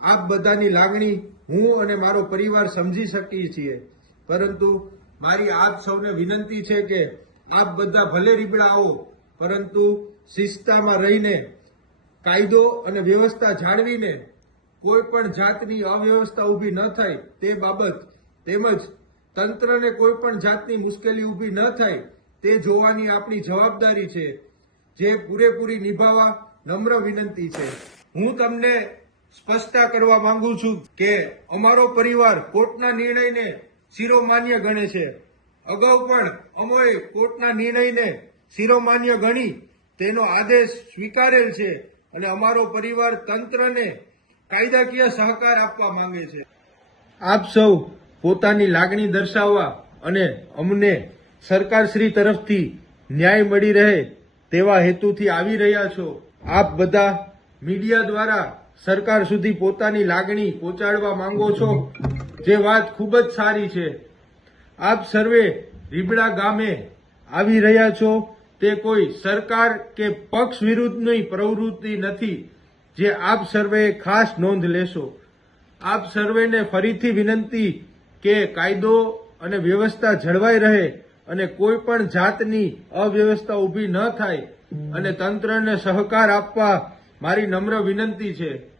આપ બધાની લાગણી હું અને મારો પરિવાર સમજી શકીએ છીએ, પરંતુ મારી આપ સૌને વિનંતી છે કે આપ બધા ભલે રીબડા આવો, પરંતુ શિસ્તમાં રહીને કાયદો અને વ્યવસ્થા જાળવીને કોઈ પણ જાતની અવ્યવસ્થા ઊભી ન થાય તે બાબત તેમજ તંત્રને કોઈ પણ જાતની મુશ્કેલી ઊભી ન થાય તે જોવાની આપણી જવાબદારી છે, જે પૂરેપૂરી નિભાવવા નમ્ર વિનંતી છે। હું તમને સ્પષ્ટતા કરવા માંગુ છું કે અમારો પરિવાર કોર્ટના નિર્ણયને શિરોમાન્ય ગણે છે। અગાઉ પણ અમોએ કોર્ટના નિર્ણયને શિરોમાન્ય ગણી તેનો આદેશ સ્વીકારેલ છે અને અમારો પરિવાર તંત્રને કાયદાકીય સહકાર આપવા માંગે છે। આપ સૌ પોતાની લાગણી દર્શાવવા અને અમને સરકારશ્રી તરફથી ન્યાય મળી રહે તેવા હેતુથી આવી રહ્યા છો। આપ બધા મીડિયા દ્વારા સરકાર સુધી પોતાની લાગણી પહોંચાડવા માંગો છો, જે વાત ખૂબ જ સારી છે। આપ સર્વે રીબડા ગામે આવી રહ્યા છો તે કોઈ સરકાર કે પક્ષ વિરુદ્ધની પ્રવૃત્તિ નથી, જે આપ સર્વેએ ખાસ નોંધ લેશો। આપ સર્વેને ફરીથી વિનંતી કે કાયદો અને વ્યવસ્થા જળવાઈ રહે અને કોઈ પણ જાતની અવ્યવસ્થા ઊભી ન થાય અને તંત્રને સહકાર આપવા મારી નમ્ર વિનંતી છે।